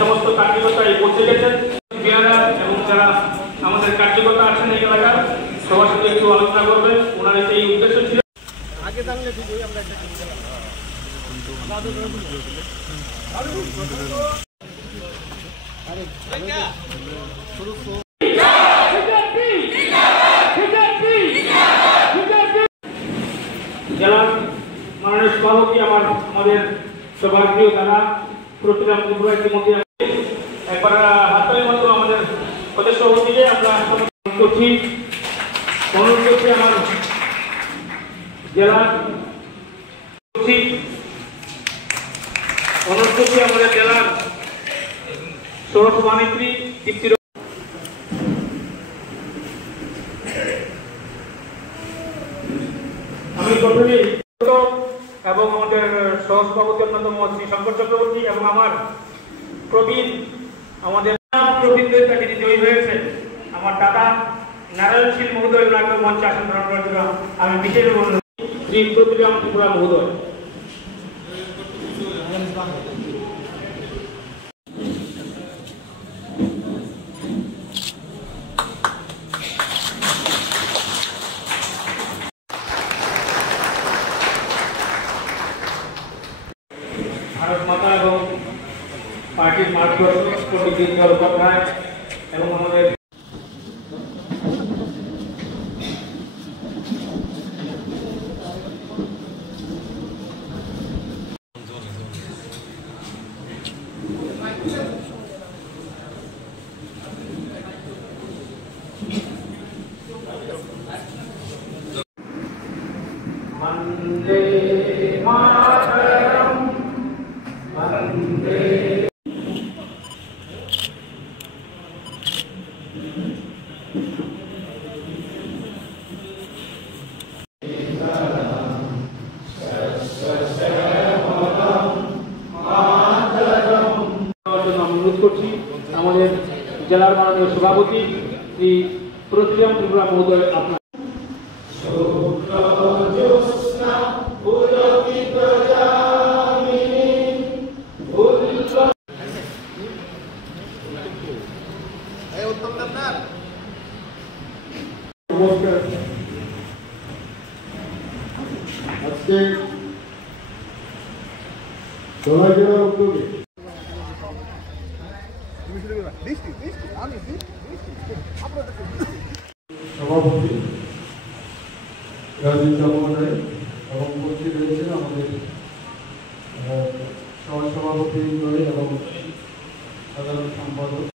সমস্ত কার্যকর্তাই পৌঁছে গেছেন। এবং যারা আমাদের কার্যকর্তা আছেন এই এলাকার সবার সাথে একটু আলোচনা করবেন, ওনার এই উদ্দেশ্য ছিল। আগে জানলে ঠিকই আমরা জেলার মাননীয় সভাপতি আমাদের সবার প্রিয় দাদা প্রতিরাম ত্রিপুরা ইতিমধ্যে একবার হাতের মতো আমাদের প্রদেশ সভাপতিকে আমরা অনুরোধ করছি আমার জেলার অনুরোধ করছি আমাদের জেলার সহসভানেত্রী দীপ্তি। আমি প্রথমে এবং আমাদের সহসভাপতি অন্যতম শ্রী শঙ্কর চক্রবর্তী এবং আমার প্রবীণ আমাদের প্রবীণদের কাছে জয়ী হয়েছে আমার দাদা নারায়ণশীল মহোদয় মঞ্চে আসন গ্রহণ করার জন্য আমি বিশেষ অনুরোধ শ্রী প্রতিরাম ত্রিপুরা মহোদয়। ভারত মাতা এবং পার্টির মার্গদর্শক পণ্ডিত দীনদয়াল উপাধ্যায় এবং আমাদের বন্দে মাতরম বন্দে অনুরোধ করছি আমাদের জেলার মাননীয় সভাপতি শ্রী প্রতিরাম ত্রিপুরা মহোদয় আপনার আজকে ধলাই জেলার উদ্যোগে সভাপতি রাজীব চট্টোপাধ্যায় এবং উপস্থিত রয়েছেন আমাদের সহ সভাপতি এবং সাধারণ সম্পাদক।